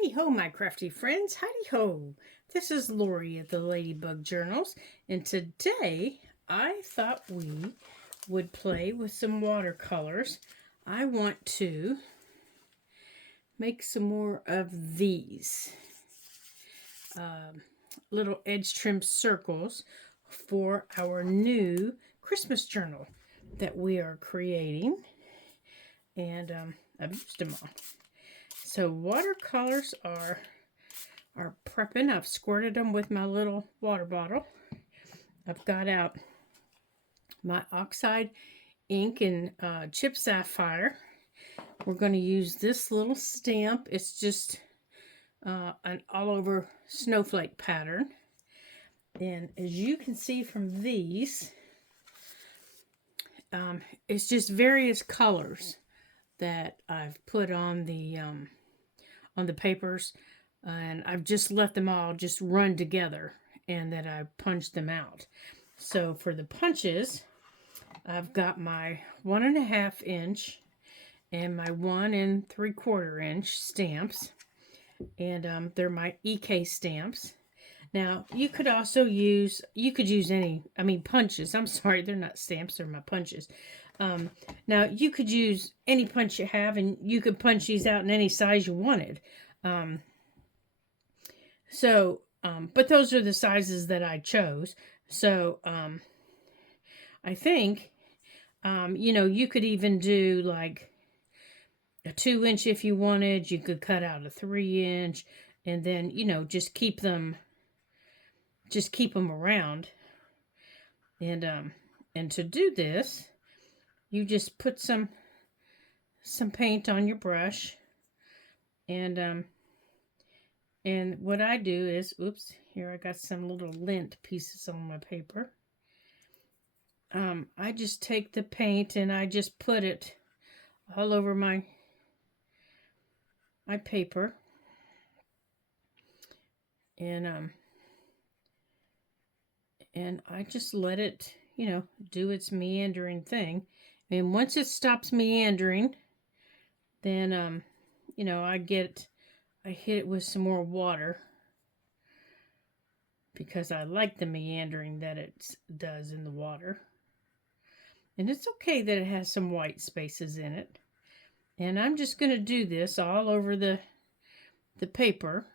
Heidi ho, my crafty friends. Heidi ho. This is Lori at the Ladybug Journals, and today I thought we would play with some watercolors. I want to make some more of these little edge trim circles for our new Christmas journal that we are creating, and I've used them all. So watercolors are prepping. I've squirted them with my little water bottle. I've got out my oxide ink and chip sapphire. We're going to use this little stamp. It's just an all over snowflake pattern. And as you can see from these, it's just various colors that I've put on the papers, and I've just let them all just run together, and then I punched them out. So for the punches, I've got my 1.5 inch and my 1 3/4 inch stamps, and they're my EK stamps. Now you could also use any, punches. I'm sorry, they're not stamps, they're my punches. Now you could use any punch you have, and you could punch these out in any size you wanted. But those are the sizes that I chose. So I think, you could even do like a 2 inch if you wanted. You could cut out a 3 inch, and then just keep them around. And to do this, you just put some paint on your brush, and what I do is, oops, here I got some little lint pieces on my paper. I just take the paint and I just put it all over my paper, and I just let it, do its meandering thing. And once it stops meandering, then I hit it with some more water, because I like the meandering that it does in the water. And it's okay that it has some white spaces in it. And I'm just going to do this all over the paper.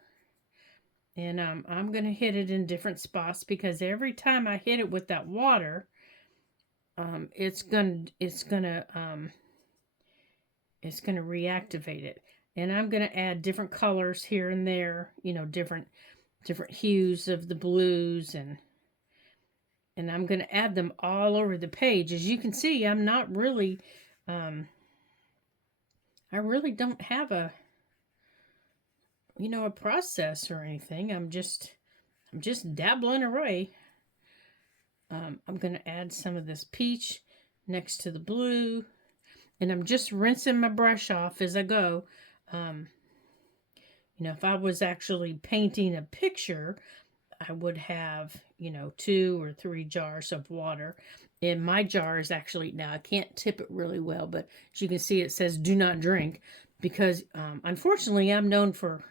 And I'm going to hit it in different spots, because every time I hit it with that water, it's going to reactivate it. And I'm going to add different colors here and there, different hues of the blues, and I'm going to add them all over the page. As you can see, I'm not really, I really don't have a process or anything. I'm just dabbling away. I'm going to add some of this peach next to the blue, and I'm just rinsing my brush off as I go. If I was actually painting a picture, I would have, 2 or 3 jars of water. And my jar is actually, now I can't tip it really well, but as you can see, it says do not drink, because unfortunately I'm known for,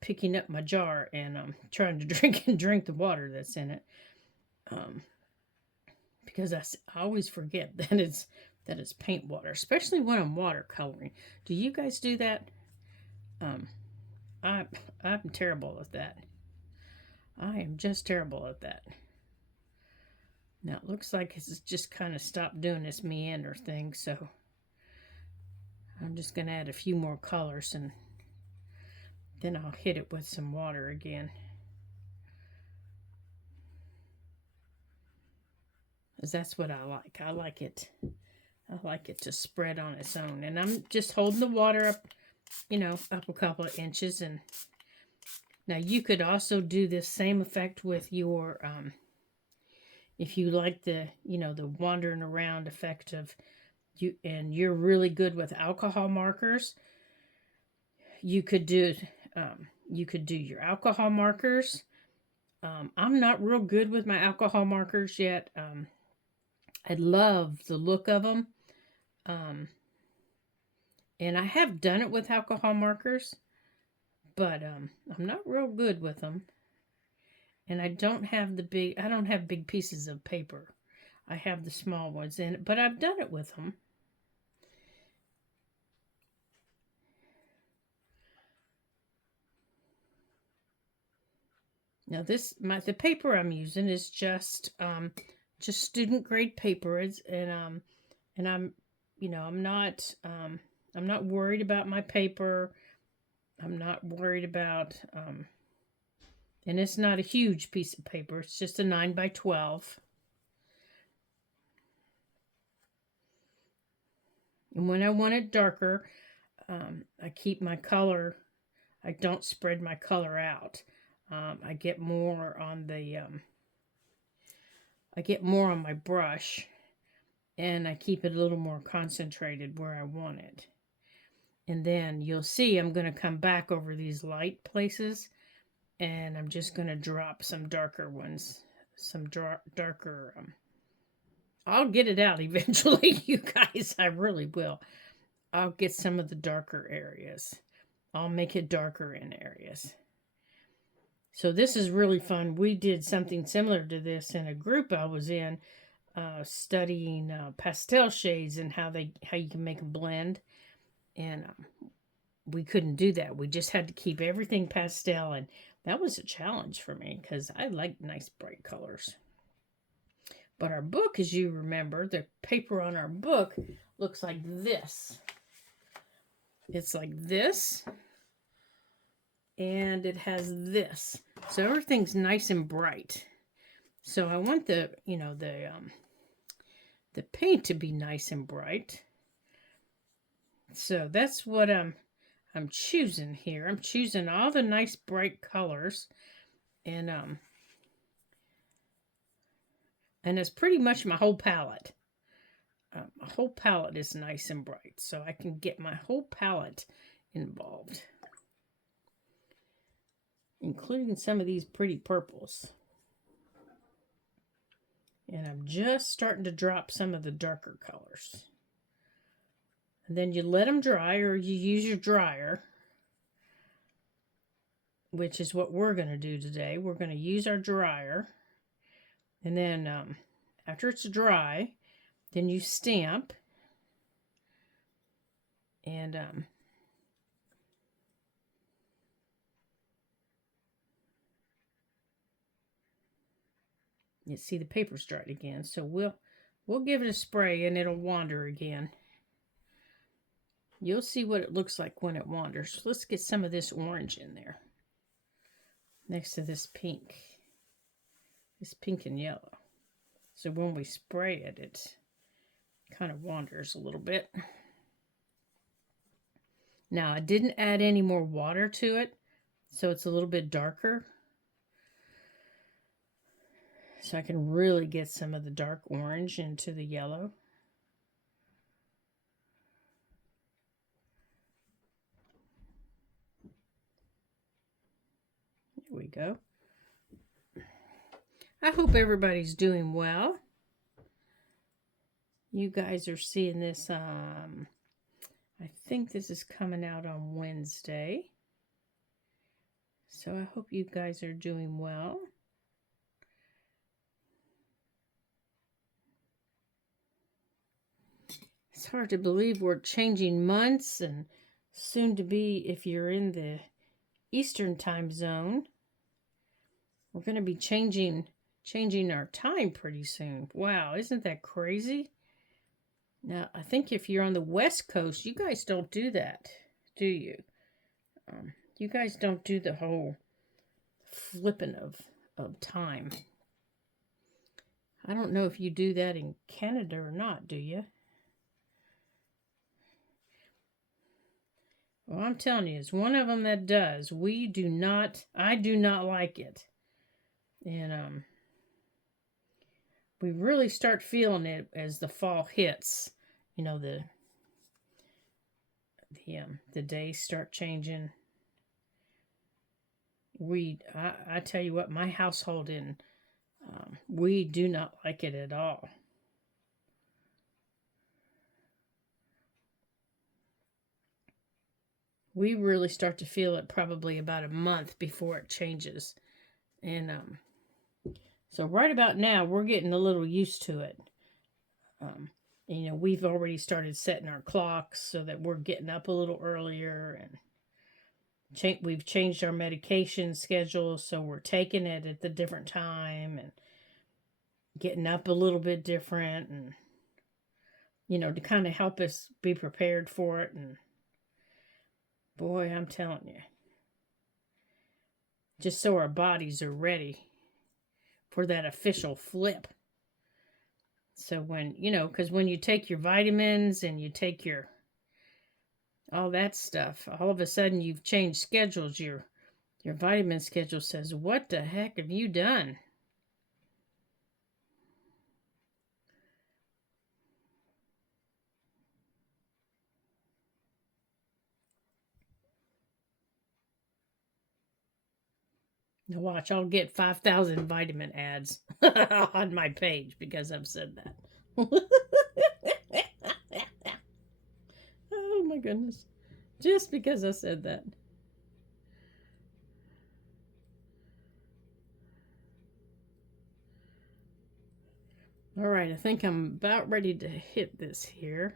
picking up my jar and trying to drink the water that's in it. Because I always forget that it's paint water, especially when I'm watercoloring. Do you guys do that? I'm terrible at that. I am just terrible at that. Now it looks like it's just kind of stopped doing this meander thing, so I'm just going to add a few more colors, and then I'll hit it with some water again. Because that's what I like. I like it to spread on its own. And I'm just holding the water up, up a couple of inches. And now you could also do this same effect with your, if you like the wandering around effect of you, and you're really good with alcohol markers, you could do your alcohol markers. I'm not real good with my alcohol markers yet. I love the look of them. And I have done it with alcohol markers. but I'm not real good with them. And I don't have big pieces of paper. I have the small ones in it, but I've done it with them. Now the paper I'm using is just student grade paper. And I'm I'm not worried about my paper. I'm not worried about and it's not a huge piece of paper. It's just a 9 by 12. And when I want it darker, I keep my color. I don't spread my color out. I get more on the. I get more on my brush, and I keep it a little more concentrated where I want it. And then you'll see I'm going to come back over these light places, and I'm just going to drop some darker ones, some darker. I'll get it out eventually, you guys. I really will. I'll get some of the darker areas. I'll make it darker in areas. So this is really fun. We did something similar to this in a group I was in, studying pastel shades and how you can make them blend. And we couldn't do that. We just had to keep everything pastel, and that was a challenge for me because I like nice bright colors. But our book, as you remember, the paper on our book looks like this. It's like this, and it has this. So everything's nice and bright. So I want the paint to be nice and bright. So that's what I'm choosing here. I'm choosing all the nice bright colors, and it's pretty much my whole palette. My whole palette is nice and bright, so I can get my whole palette involved, including some of these pretty purples. And I'm just starting to drop some of the darker colors. And then you let them dry, or you use your dryer, which is what we're going to do today. We're going to use our dryer. And then after it's dry, then you stamp. And you see the paper's dried again. So we'll give it a spray and it'll wander again. You'll see what it looks like when it wanders. Let's get some of this orange in there. Next to this pink. This pink and yellow. So when we spray it, it kind of wanders a little bit. Now, I didn't add any more water to it, so it's a little bit darker. So I can really get some of the dark orange into the yellow. There we go. I hope everybody's doing well. You guys are seeing this, I think this is coming out on Wednesday. So I hope you guys are doing well. It's hard to believe we're changing months, and soon to be, if you're in the Eastern time zone, we're going to be changing our time pretty soon. Wow, isn't that crazy? Now, I think if you're on the West Coast, you guys don't do that, do you? You guys don't do the whole flipping of time. I don't know if you do that in Canada or not, do you? Well, I'm telling you, it's one of them that does. I do not like it. And we really start feeling it as the fall hits. You know, the days start changing. I tell you what, my household we do not like it at all. We really start to feel it probably about a month before it changes. And so right about now, we're getting a little used to it. Um, we've already started setting our clocks so that we're getting up a little earlier, and we've changed our medication schedule, so we're taking it at the different time and getting up a little bit different, and to kind of help us be prepared for it. And boy, I'm telling you, just so our bodies are ready for that official flip. So because when you take your vitamins and you take your all that stuff, all of a sudden you've changed schedules. Your vitamin schedule says, "What the heck have you done?" Now watch, I'll get 5,000 vitamin ads on my page because I've said that. Oh my goodness. Just because I said that. All right, I think I'm about ready to hit this here.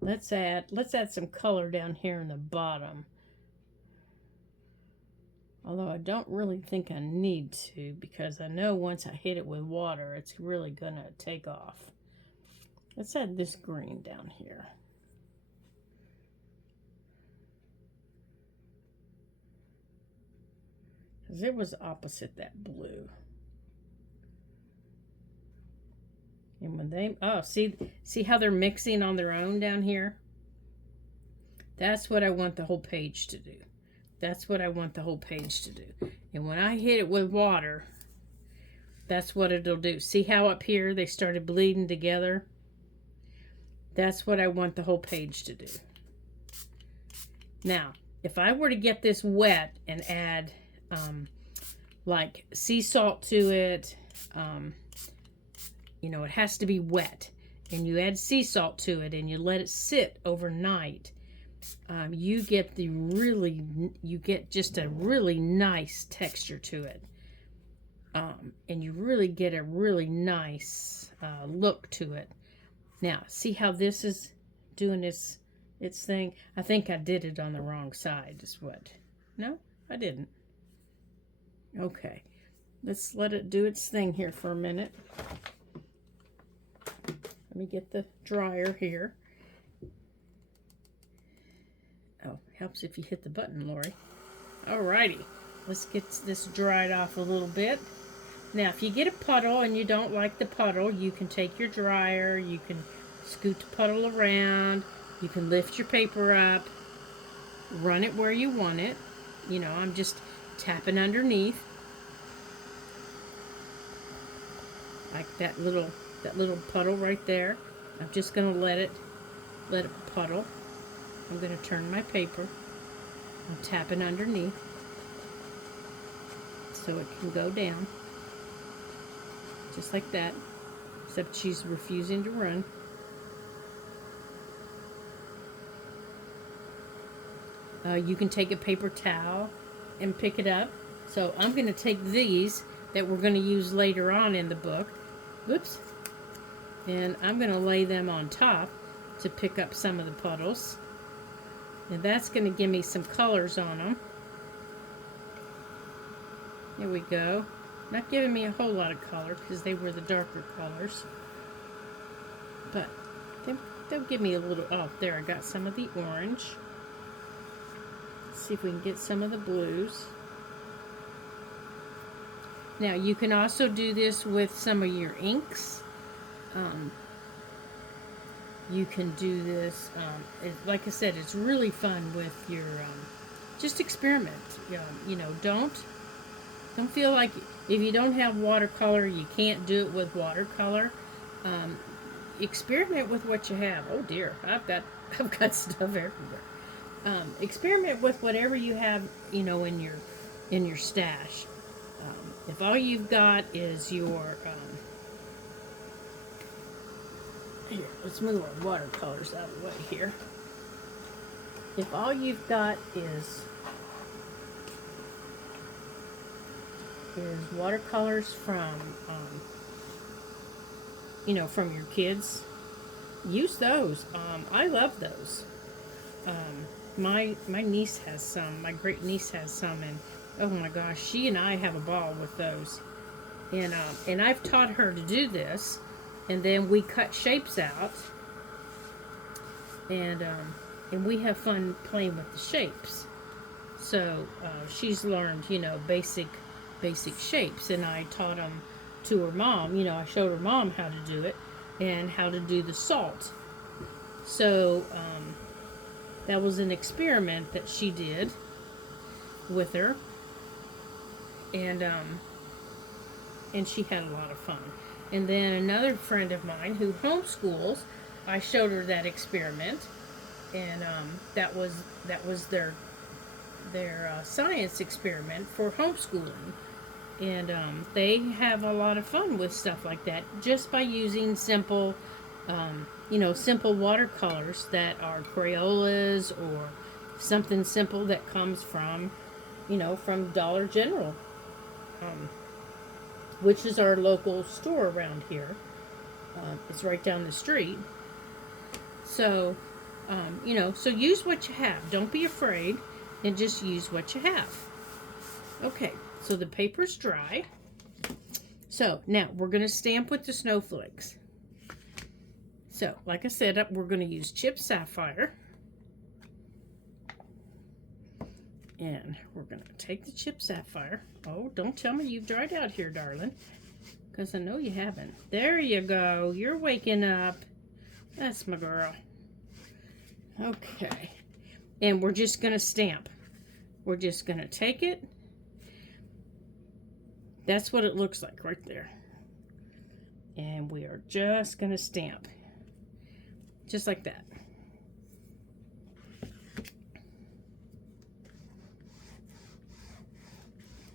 Let's add some color down here in the bottom. Although I don't really think I need to, because I know once I hit it with water, it's really gonna take off. Let's add this green down here. Because it was opposite that blue. And when they, see how they're mixing on their own down here? That's what I want the whole page to do. That's what I want the whole page to do. And when I hit it with water, that's what it'll do. See how up here they started bleeding together? That's what I want the whole page to do. Now, if I were to get this wet and add like sea salt to it, it has to be wet. And you add sea salt to it and you let it sit overnight. You get just a really nice texture to it. And you really get a really nice look to it. Now, see how this is doing its thing? I think I did it on the wrong side, is what. No, I didn't. Okay, let's let it do its thing here for a minute. Let me get the dryer here. Oh, helps if you hit the button, Lori. Alrighty, let's get this dried off a little bit. Now, if you get a puddle and you don't like the puddle, you can take your dryer, you can scoot the puddle around, you can lift your paper up, run it where you want it. I'm just tapping underneath. Like that little puddle right there. I'm just going to let it puddle. I'm going to turn my paper. I'm tapping underneath so it can go down. Just like that. Except she's refusing to run. You can take a paper towel and pick it up. So I'm going to take these that we're going to use later on in the book. Whoops. And I'm going to lay them on top to pick up some of the puddles. And that's going to give me some colors on them. There we go. Not giving me a whole lot of color because they were the darker colors. But they'll give me a little... Oh, there, I got some of the orange. Let's see if we can get some of the blues. Now, you can also do this with some of your inks. You can do this, like I said, it's really fun with your, just experiment. Don't feel like if you don't have watercolor, you can't do it with watercolor. Experiment with what you have. Oh dear, I've got stuff everywhere. Experiment with whatever you have, in your stash. If all you've got is your, here, let's move our watercolors out of the way here. if all you've got is watercolors from, from your kids, use those. I love those. My niece has some. My great niece has some, and oh my gosh, she and I have a ball with those. And I've taught her to do this, and then we cut shapes out, and we have fun playing with the shapes. So she's learned, basic shapes, and I taught them to her mom. I showed her mom how to do it and how to do the salt. So that was an experiment that she did with her, and she had a lot of fun. And then another friend of mine who homeschools, I showed her that experiment, and that was their science experiment for homeschooling. And they have a lot of fun with stuff like that just by using simple, simple watercolors that are Crayolas or something simple that comes from, from Dollar General, which is our local store around here. It's right down the street. So, so use what you have. Don't be afraid, and just use what you have. Okay, so the paper's dry. So now we're going to stamp with the snowflakes. So, like I said, we're going to use chipped sapphire. And we're going to take the chipped sapphire. Oh, don't tell me you've dried out here, darling, because I know you haven't. There you go. You're waking up. That's my girl. Okay. And we're just going to stamp. We're just going to take it. That's what it looks like right there. And we are just going to stamp. Just like that.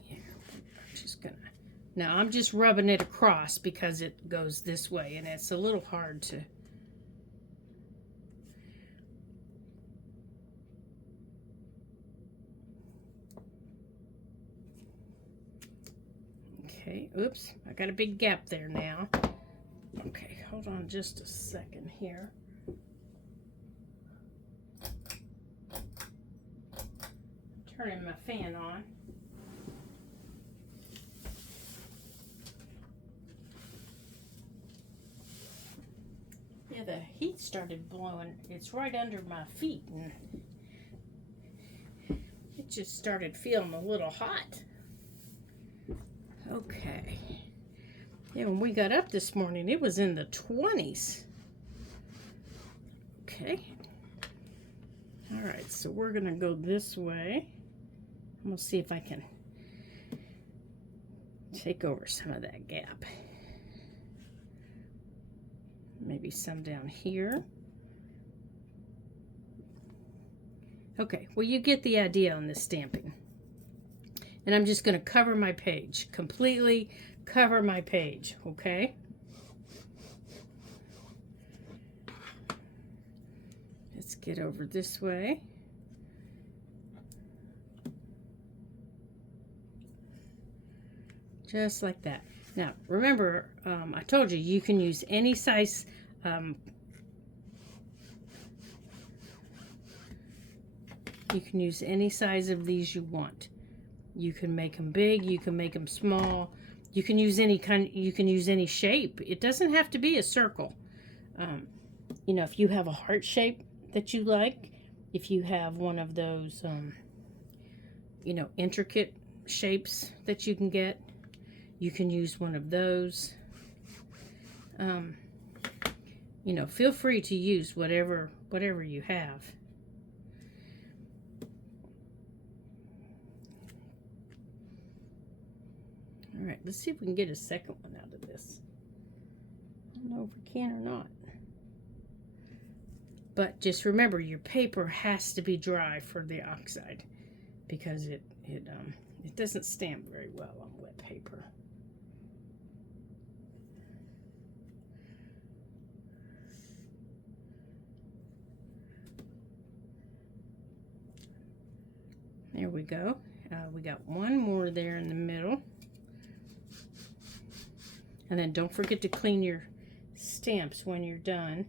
Yeah, I'm just going to... Now, I'm just rubbing it across because it goes this way, and it's a little hard to... Okay, oops, I got a big gap there now. Okay, hold on just a second here. Turning my fan on. Yeah, the heat started blowing. It's right under my feet, and it just started feeling a little hot. Okay. Yeah, when we got up this morning, it was in the 20s. Okay. All right, so we're going to go this way. I'm going to see if I can take over some of that gap. Maybe some down here. Okay, well, you get the idea on this stamping. And I'm just going to cover my page, completely cover my page, okay? Let's get over this way. Just like that. Now, remember, I told you, you can use any size, you can use any size of these you want. You can make them big, you can make them small. You can use any kind, you can use any shape. It doesn't have to be a circle. If you have a heart shape that you like, if you have one of those, intricate shapes that you can get, you can use one of those. Feel free to use whatever you have. All right, let's see if we can get a second one out of this. I don't know if we can or not. But just remember, your paper has to be dry for the oxide, because it doesn't stamp very well on wet paper. There we go. We got one more there in the middle. And then don't forget to clean your stamps when you're done.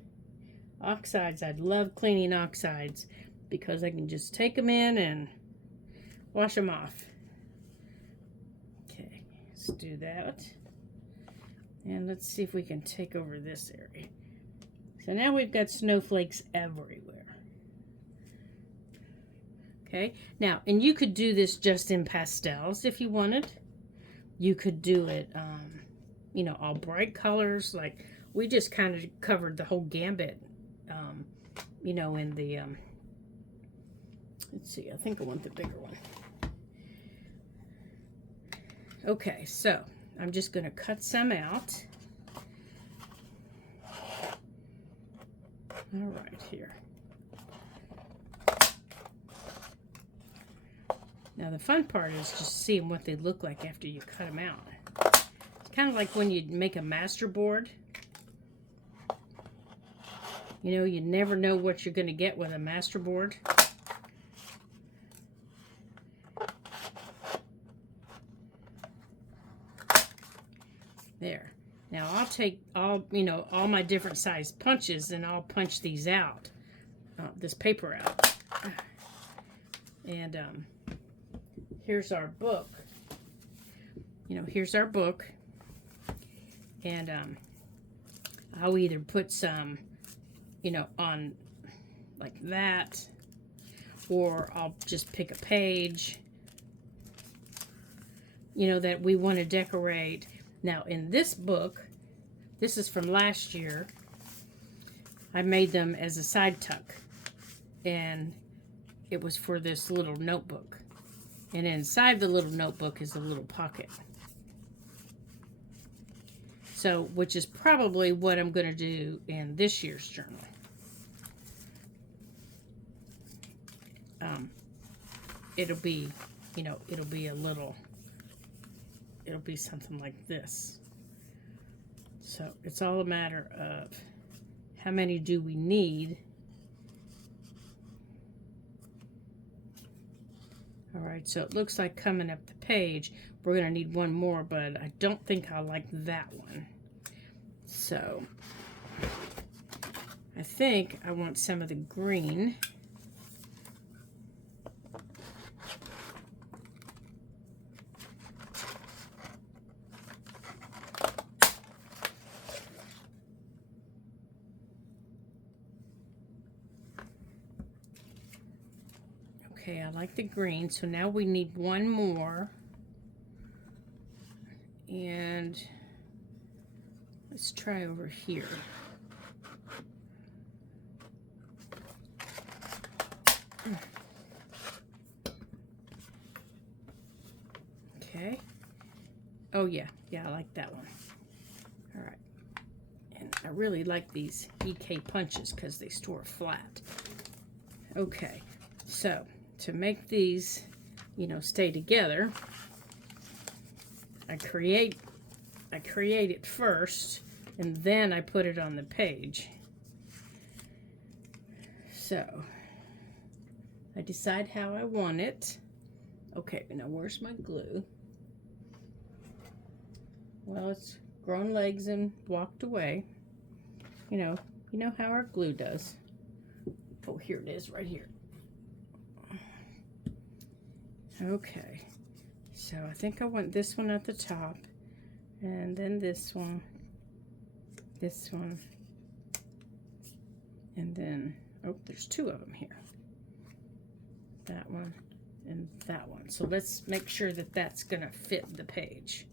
Oxides, I love cleaning oxides because I can just take them in and wash them off. Okay, let's do that. And let's see if we can take over this area. So now we've got snowflakes everywhere. Okay, now, and you could do this just in pastels if you wanted. You could do it, you know, all bright colors. Like, we just kind of covered the whole gambit, you know, in the, let's see, I think I want the bigger one. Okay, so I'm just going to cut some out. All right, here. Now the fun part is just seeing what they look like after you cut them out. It's kind of like when you make a master board. You know, you never know what you're going to get with a master board. There. Now I'll take all, you know, all my different size punches and I'll punch these out, this paper out. And here's our book. You know, here's our book. And I'll either put some, you know, on like that, or I'll just pick a page, you know, that we want to decorate. Now, in this book, this is from last year, I made them as a side tuck, and it was for this little notebook. And inside the little notebook is a little pocket. So, which is probably what I'm going to do in this year's journal. It'll be, you know, it'll be a little, it'll be something like this. So it's all a matter of how many do we need. All right, so it looks like coming up the page, we're going to need one more, but I don't think I like that one. So I think I want some of the green. Okay, I like the green, so now we need one more. And let's try over here. Okay. Oh yeah, I like that one. All right. And I really like these EK punches because they store flat. Okay, so to make these, you know, stay together, I create it first, and then I put it on the page. So I decide how I want it. Okay, now where's my glue? Well, it's grown legs and walked away. You know how our glue does. Oh, here it is, right here. Okay, so I think I want this one at the top, and then this one, and then, oh, there's two of them here. That one and that one. So let's make sure that that's gonna fit the page.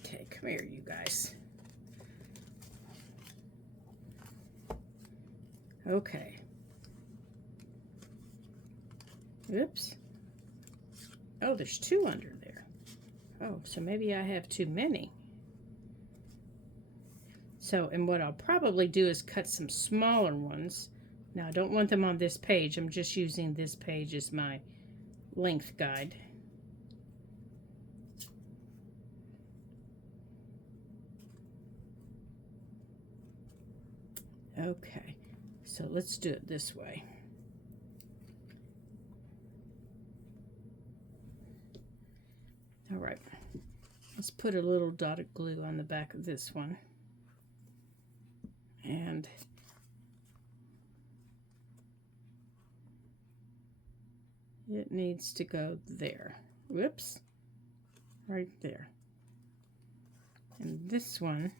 Okay, come here, you guys. Okay. Oops. Oh, there's two under there. Oh, so maybe I have too many. So, and what I'll probably do is cut some smaller ones. Now, I don't want them on this page. I'm just using this page as my length guide. Okay, so let's do it this way. All right, let's put a little dotted glue on the back of this one. And it needs to go there. Whoops, right there. And this one,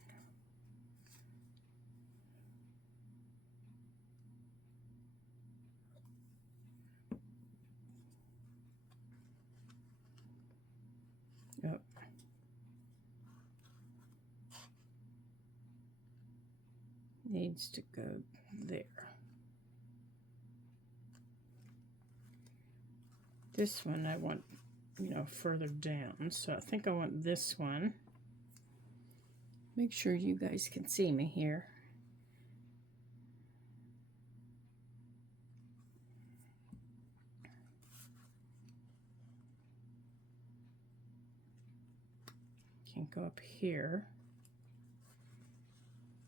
oh, needs to go there. This one I want, further down. So I think I want this one. Make sure you guys can see me here. Can go up here.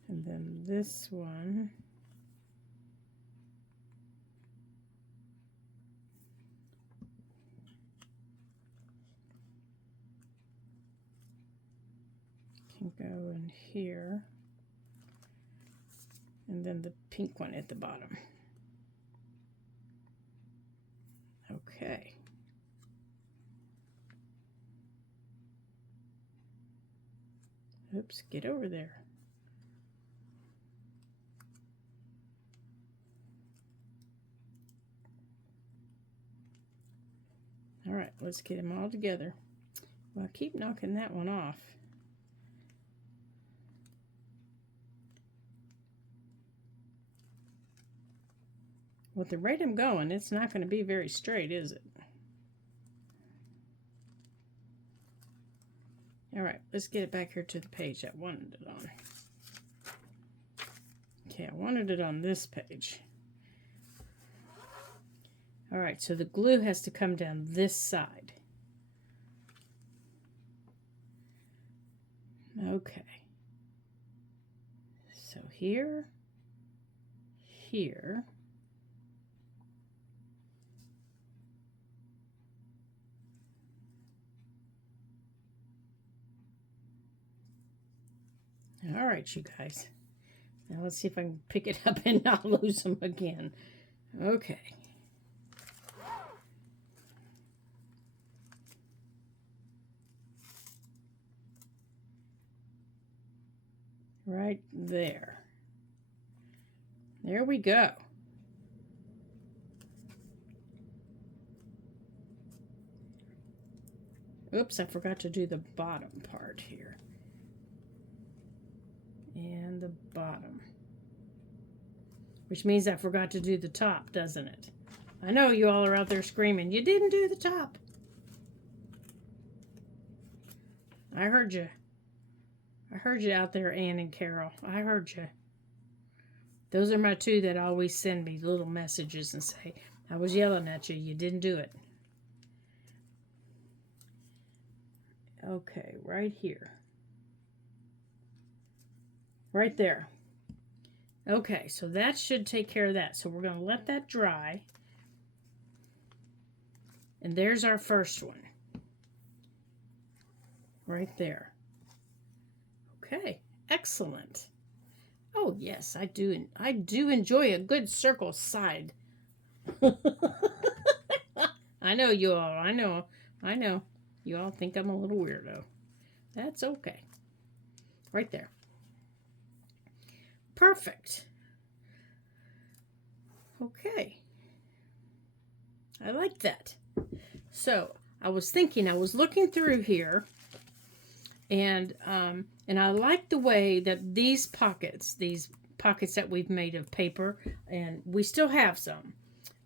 And then this one. Can go in here. And then the pink one at the bottom. Okay. Oops, get over there. All right, let's get them all together. Well, I keep knocking that one off. With the rate I'm going, it's not going to be very straight, is it? All right, let's get it back here to the page I wanted it on. Okay, I wanted it on this page. All right, so the glue has to come down this side. Okay. So here, here. All right, you guys. Now let's see if I can pick it up and not lose them again. Okay. Right there. There we go. Oops, I forgot to do the bottom part here. And the bottom. Which means I forgot to do the top, doesn't it? I know you all are out there screaming, you didn't do the top. I heard you. I heard you out there, Ann and Carol. I heard you. Those are my two that always send me little messages and say, I was yelling at you, you didn't do it. Okay, right here. Right there. Okay, so that should take care of that. So we're going to let that dry. And there's our first one. Right there. Okay, excellent. Oh, yes, I do enjoy a good circle side. I know you all. I know. You all think I'm a little weirdo. That's okay. Right there. Perfect. Okay. I like that. So, I was looking through here, and I like the way that these pockets that we've made of paper, and we still have some.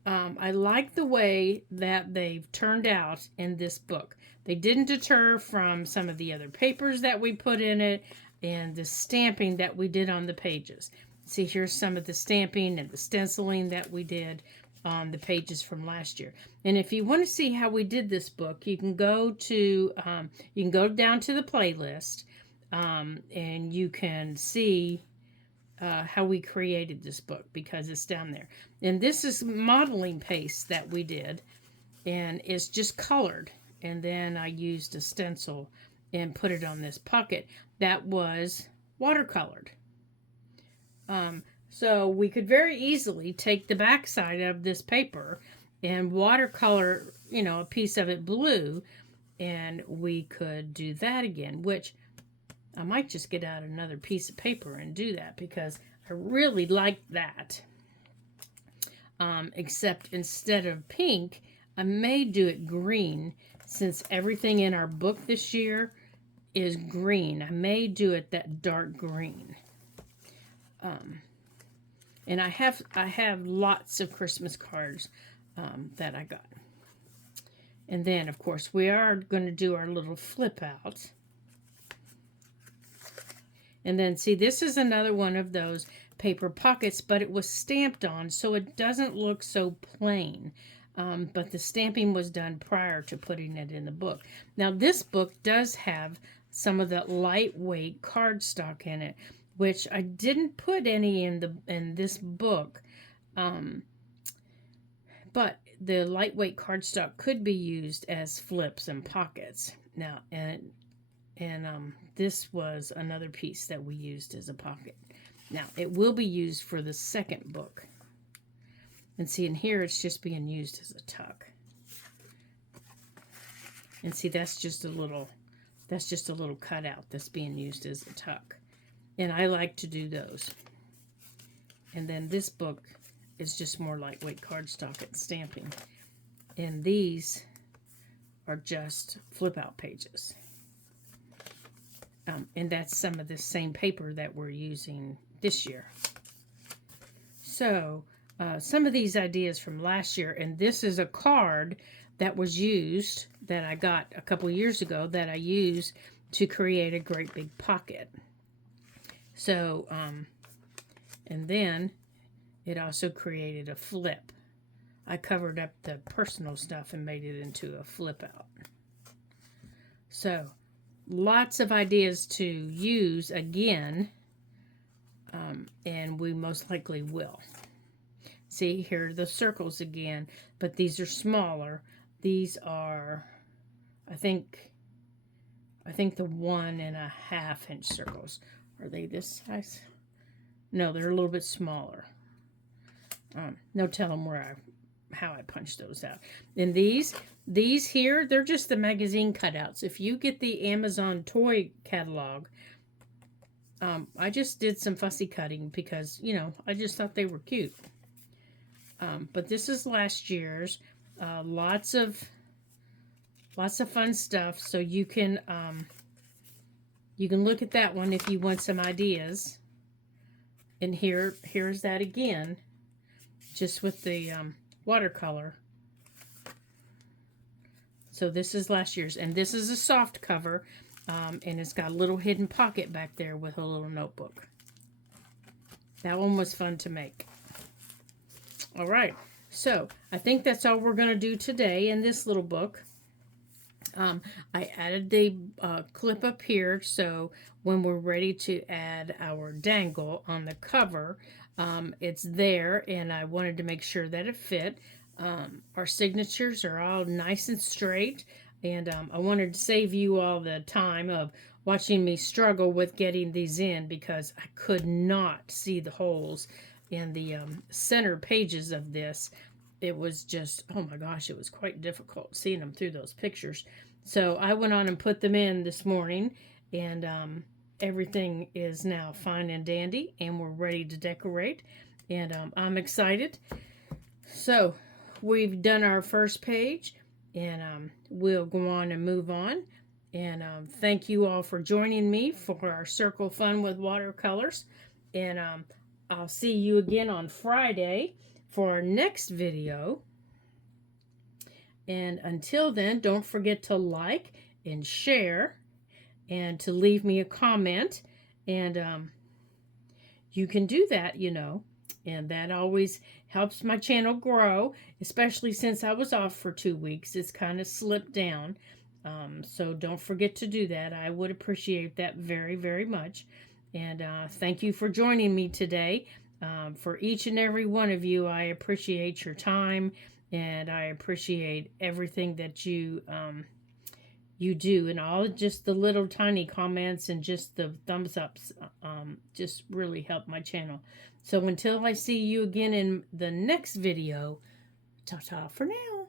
I like the way that they've turned out in this book. They didn't deter from some of the other papers that we put in it and the stamping that we did on the pages. See, here's some of the stamping and the stenciling that we did on the pages from last year. And if you want to see how we did this book, you can go down to the playlist, and you can see how we created this book because it's down there. And this is modeling paste that we did, and it's just colored. And then I used a stencil and put it on this pocket that was watercolored. So we could very easily take the back side of this paper and watercolor, a piece of it blue, and we could do that again, which I might just get out another piece of paper and do that because I really like that. Except instead of pink, I may do it green since everything in our book this year is green. I may do it that dark green. And I have lots of Christmas cards that I got. And then, of course, we are going to do our little flip out. And then, see, this is another one of those paper pockets, but it was stamped on, so it doesn't look so plain. But the stamping was done prior to putting it in the book. Now, this book does have some of the lightweight cardstock in it, which I didn't put any in this book. But the lightweight cardstock could be used as flips and pockets. Now, and this was another piece that we used as a pocket. Now, it will be used for the second book. And see, in here, it's just being used as a tuck. And see, that's just a little cutout that's being used as a tuck. And I like to do those. And then this book is just more lightweight cardstock and stamping. And these are just flip out pages. And that's some of the same paper that we're using this year. So, some of these ideas from last year, and this is a card that was used, that I got a couple years ago, that I used to create a great big pocket. So, and then it also created a flip. I covered up the personal stuff and made it into a flip out. So, lots of ideas to use again, and we most likely will. See, here are the circles again, but these are smaller. These are, I think the 1.5 inch circles. Are they this size? No, they're a little bit smaller. No telling how I punched those out. And these here, they're just the magazine cutouts. If you get the Amazon toy catalog, I just did some fussy cutting because, I just thought they were cute. But this is last year's. Lots of fun stuff. So you can look at that one if you want some ideas. And here's that again, just with the watercolor. So this is last year's, and this is a soft cover, and it's got a little hidden pocket back there with a little notebook. That one was fun to make. All right, so I think that's all we're going to do today in this little book. I added the clip up here, so when we're ready to add our dangle on the cover, it's there, and I wanted to make sure that it fit. Our signatures are all nice and straight, and I wanted to save you all the time of watching me struggle with getting these in because I could not see the holes in the center pages of this. It was just, oh my gosh, it was quite difficult seeing them through those pictures. So I went on and put them in this morning, and everything is now fine and dandy, and we're ready to decorate, and I'm excited. So we've done our first page, and we'll go on and move on. And thank you all for joining me for our Circle Fun with Watercolors. And I'll see you again on Friday for our next video. And until then, don't forget to like and share and to leave me a comment. And you can do that, and that always helps my channel grow, especially since I was off for 2 weeks. It's kind of slipped down. So don't forget to do that. I would appreciate that very, very much. And thank you for joining me today. For each and every one of you, I appreciate your time, and I appreciate everything that you do, and all just the little tiny comments and just the thumbs ups just really help my channel. So until I see you again in the next video, ta-ta for now.